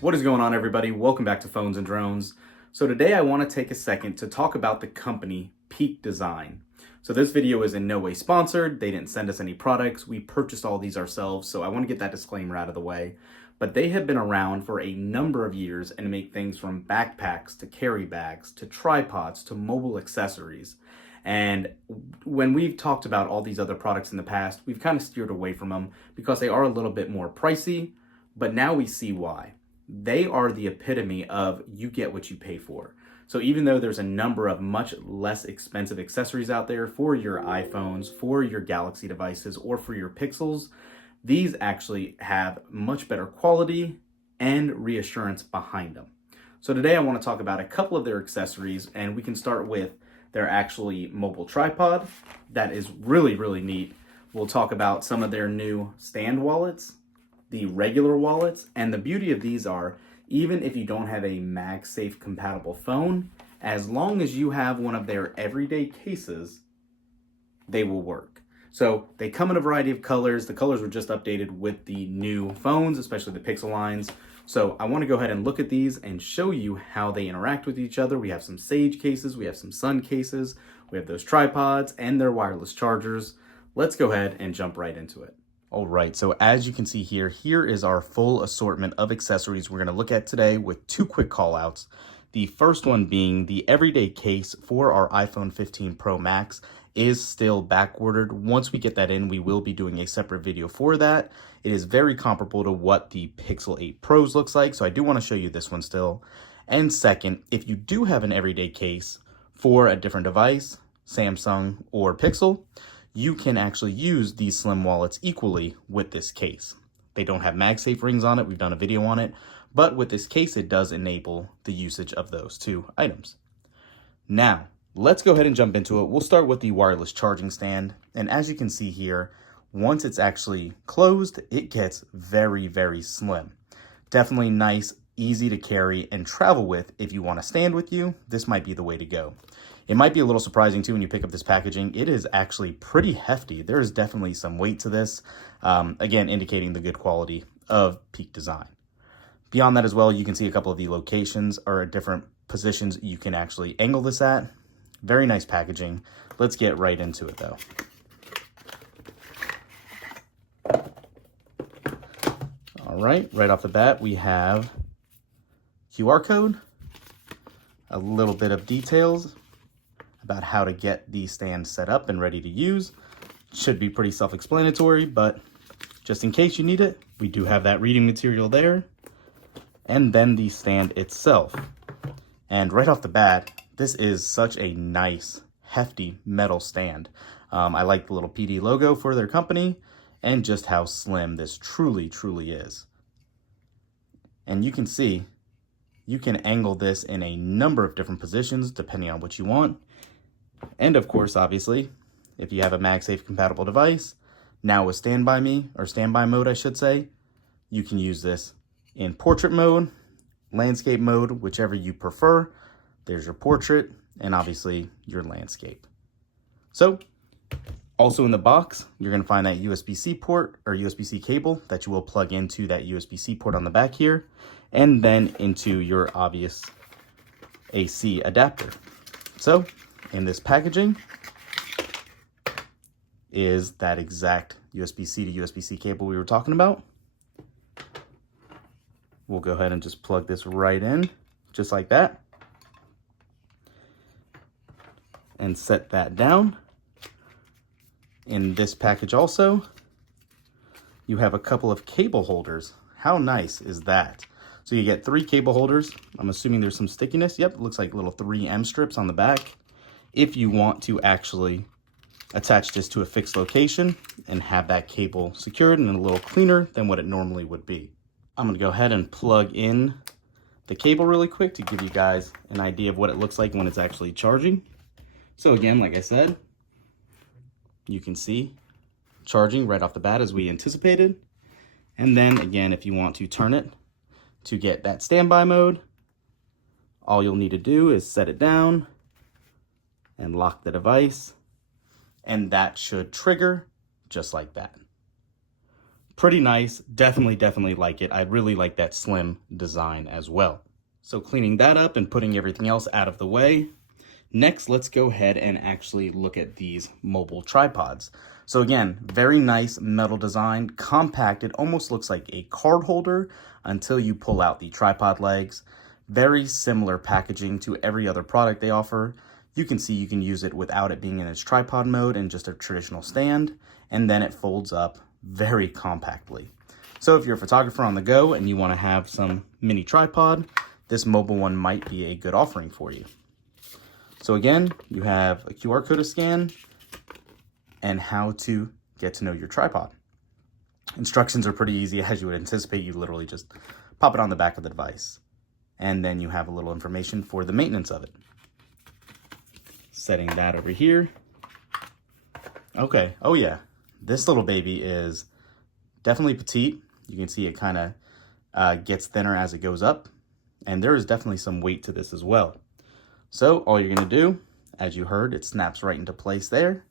What is going on, everybody? Welcome back to Phones and Drones. So today I want to take a second to talk about the company Peak Design. So this video is in no way sponsored. They didn't send us any products. We purchased all these ourselves, so I want to get that disclaimer out of the way. But they have been around for a number of years and make things from backpacks to carry bags to tripods to mobile accessories. And when we've talked about all these other products in the past, we've kind of steered away from them because they are a little bit more pricey, but now we see why. They are the epitome of you get what you pay for. So even though there's a number of much less expensive accessories out there for your iPhones, for your Galaxy devices, or for your Pixels, these actually have much better quality and reassurance behind them. So today I want to talk about a couple of their accessories, and we can start with their actually mobile tripod. That is really, really neat. We'll talk about some of their new stand wallets, the regular wallets, and the beauty of these are, even if you don't have a MagSafe compatible phone, as long as you have one of their everyday cases, they will work. So they come in a variety of colors. The colors were just updated with the new phones, especially the Pixel lines. So I want to go ahead and look at these and show you how they interact with each other. We have some Sage cases, we have some Sun cases, we have those tripods and their wireless chargers. Let's go ahead and jump right into it. All right, so as you can see here is our full assortment of accessories we're going to look at today with two quick call outs. The first one being the everyday case for our iPhone 15 Pro Max is still back ordered. Once we get that in, we will be doing a separate video for that. It is very comparable to what the Pixel 8 Pros looks like, so I do want to show you this one still. And second, if you do have an everyday case for a different device, Samsung or Pixel, you can actually use these slim wallets equally with this case. They don't have MagSafe rings on it. We've done a video on it, but with this case, it does enable the usage of those two items. Now, let's go ahead and jump into it. We'll start with the wireless charging stand. And as you can see here, once it's actually closed, it gets very, very slim. Definitely nice, easy to carry and travel with. If you want to stand with you, this might be the way to go. It might be a little surprising too when you pick up this packaging. It is actually pretty hefty. There is definitely some weight to this, again, indicating the good quality of Peak Design. Beyond that as well, you can see a couple of the locations or different positions you can actually angle this at. Very nice packaging. Let's get right into it though. All right off the bat, we have QR code, a little bit of details about how to get the stand set up and ready to use. Should be pretty self-explanatory, but just in case you need it, we do have that reading material there. And then the stand itself. And right off the bat, this is such a nice, hefty metal stand. I like the little PD logo for their company and just how slim this truly, truly is. And you can see, you can angle this in a number of different positions depending on what you want. And of course, obviously, if you have a MagSafe compatible device, now with standby mode, I should say, you can use this in portrait mode, landscape mode, whichever you prefer. There's your portrait and obviously your landscape. So also in the box, you're going to find that USB-C port or USB-C cable that you will plug into that USB-C port on the back here, and then into your obvious AC adapter. So in this packaging is that exact USB-C to USB-C cable we were talking about. We'll go ahead and just plug this right in, just like that. And set that down. In this package also, you have a couple of cable holders. How nice is that? So you get 3 cable holders. I'm assuming there's some stickiness. Yep, it looks like little 3M strips on the back. If you want to actually attach this to a fixed location and have that cable secured and a little cleaner than what it normally would be. I'm going to go ahead and plug in the cable really quick to give you guys an idea of what it looks like when it's actually charging. So again, like I said, you can see charging right off the bat as we anticipated. And then again, if you want to turn it to get that standby mode, all you'll need to do is set it down and lock the device, and that should trigger just like that. Pretty nice. Definitely like it. I really like that slim design as well. So cleaning that up and putting everything else out of the way. Next, let's go ahead and actually look at these mobile tripods. So again, very nice metal design, compact. It almost looks like a card holder until you pull out the tripod legs. Very similar packaging to every other product they offer. You can see you can use it without it being in its tripod mode and just a traditional stand, and then it folds up very compactly. So if you're a photographer on the go and you want to have some mini tripod, this mobile one might be a good offering for you. So again, you have a QR code to scan and how to get to know your tripod. Instructions are pretty easy. As you would anticipate, you literally just pop it on the back of the device. And then you have a little information for the maintenance of it. Setting that over here. Okay, oh yeah, this little baby is definitely petite. You can see it kind of gets thinner as it goes up. And there is definitely some weight to this as well. So all you're gonna do, as you heard, it snaps right into place there.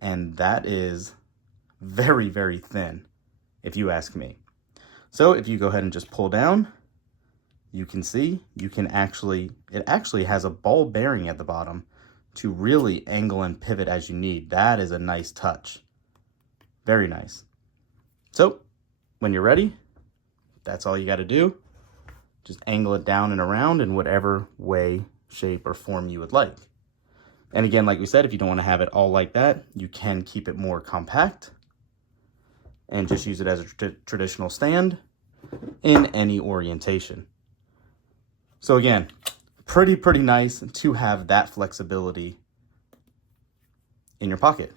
And that is very, very thin, if you ask me. So if you go ahead and just pull down, you can see, it actually has a ball bearing at the bottom to really angle and pivot as you need. That is a nice touch. Very nice. So when you're ready, that's all you got to do. Just angle it down and around in whatever way, shape, or form you would like. And again, like we said, if you don't want to have it all like that, you can keep it more compact and just use it as a traditional stand in any orientation. So again, pretty nice to have that flexibility in your pocket.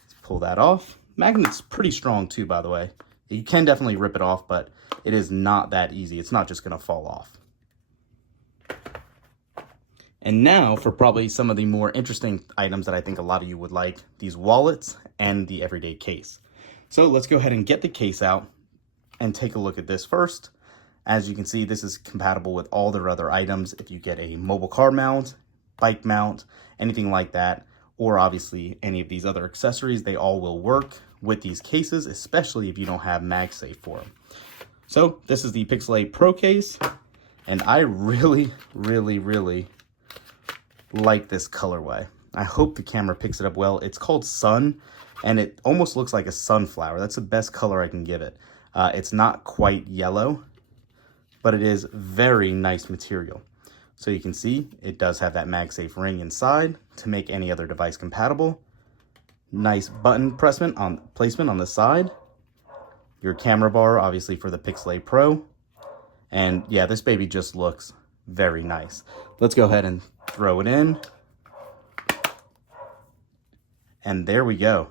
Let's pull that off. Magnet's pretty strong too, by the way. You can definitely rip it off, but it is not that easy. It's not just gonna fall off. And now for probably some of the more interesting items that I think a lot of you would like, these wallets and the everyday case. So let's go ahead and get the case out and take a look at this first. As you can see, this is compatible with all their other items. If you get a mobile car mount, bike mount, anything like that, or obviously any of these other accessories, they all will work with these cases, especially if you don't have MagSafe for them. So this is the Pixel 8 Pro case, and I really like this colorway. I hope the camera picks it up well. It's called Sun, and it almost looks like a sunflower. That's the best color I can give it. It's not quite yellow, but it is very nice material. So you can see it does have that MagSafe ring inside to make any other device compatible. Nice button placement on the side. Your camera bar, obviously for the Pixel 8 Pro. And yeah, this baby just looks very nice. Let's go ahead and throw it in. And there we go.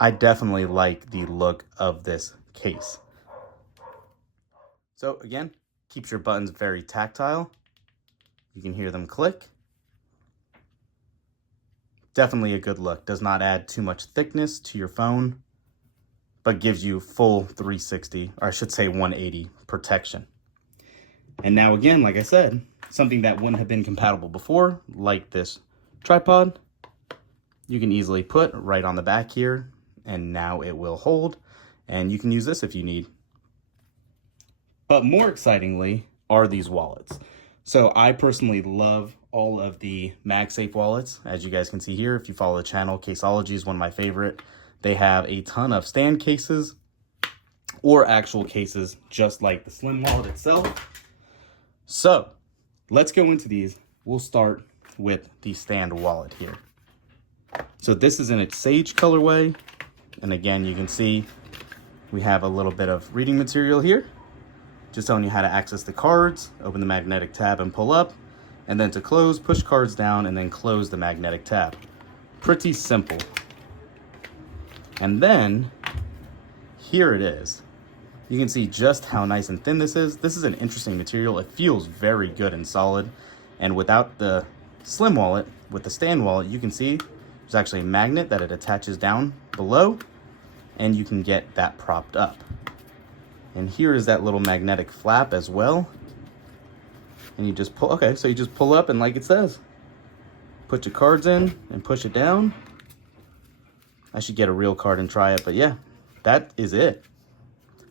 I definitely like the look of this case. So again, keeps your buttons very tactile. You can hear them click. Definitely a good look. Does not add too much thickness to your phone, but gives you full 360, or I should say 180 protection. And now again, like I said, something that wouldn't have been compatible before, like this tripod, you can easily put right on the back here, and now it will hold, and you can use this if you need. But more excitingly are these wallets. So I personally love all of the MagSafe wallets. As you guys can see here, if you follow the channel, Caseology is one of my favorite. They have a ton of stand cases or actual cases, just like the Slim wallet itself. So let's go into these. We'll start with the stand wallet here. So this is in its Sage colorway. And again, you can see we have a little bit of reading material here, just telling you how to access the cards, open the magnetic tab and pull up, and then to close, push cards down and then close the magnetic tab. Pretty simple. And then here it is. You can see just how nice and thin this is. This is an interesting material. It feels very good and solid. And without the Slim wallet, with the stand wallet, you can see there's actually a magnet that it attaches down below, and you can get that propped up. And here is that little magnetic flap as well. And you just pull, okay, so you just pull up and like it says, put your cards in and push it down. I should get a real card and try it, but yeah, that is it.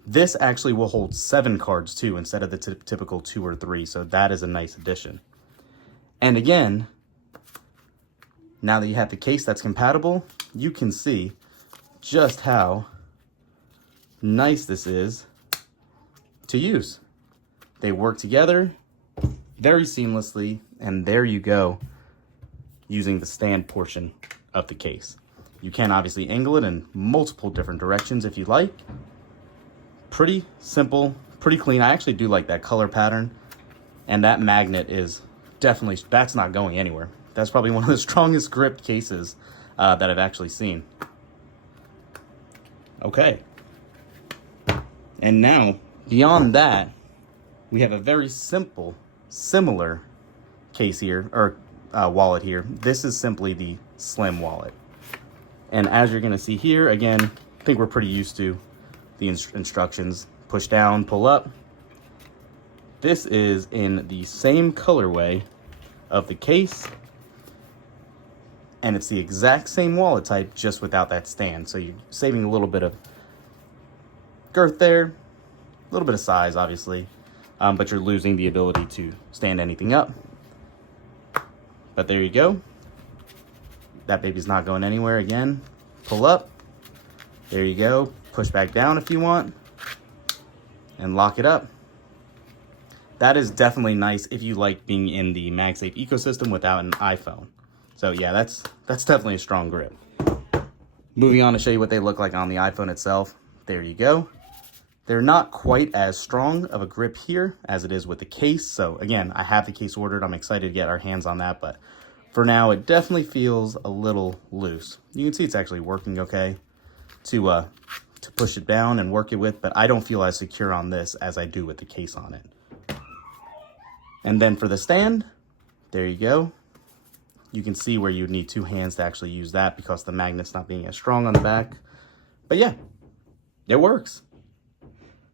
This actually will hold 7 cards too, instead of the typical 2 or 3. So that is a nice addition. And again, now that you have the case that's compatible, you can see just how nice this is to use. They work together very seamlessly, and there you go, using the stand portion of the case. You can obviously angle it in multiple different directions if you like. Pretty simple, pretty clean. I actually do like that color pattern, and that magnet is definitely, that's not going anywhere. That's probably one of the strongest gripped cases that I've actually seen. Okay. And now, beyond that, we have a very simple, similar case here, or wallet here. This is simply the slim wallet. And as you're gonna see here, again, I think we're pretty used to the instructions. Push down, pull up. This is in the same colorway of the case, and it's the exact same wallet type, just without that stand. So you're saving a little bit of girth there, a little bit of size, obviously, but you're losing the ability to stand anything up. But there you go. That baby's not going anywhere. Again, pull up. There you go. Push back down if you want, and lock it up. That is definitely nice if you like being in the MagSafe ecosystem without an iPhone. So yeah, that's definitely a strong grip. Moving on to show you what they look like on the iPhone itself. There you go. They're not quite as strong of a grip here as it is with the case. So again, I have the case ordered. I'm excited to get our hands on that, but for now, it definitely feels a little loose. You can see it's actually working okay to push it down and work it with, but I don't feel as secure on this as I do with the case on it. And then for the stand, there you go. You can see where you'd need 2 hands to actually use that because the magnet's not being as strong on the back. But yeah, it works.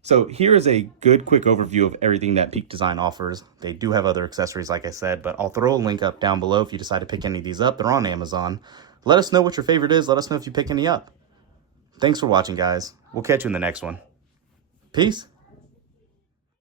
So here is a good quick overview of everything that Peak Design offers. They do have other accessories, like I said, but I'll throw a link up down below if you decide to pick any of these up. They're on Amazon. Let us know what your favorite is. Let us know if you pick any up. Thanks for watching, guys. We'll catch you in the next one. Peace.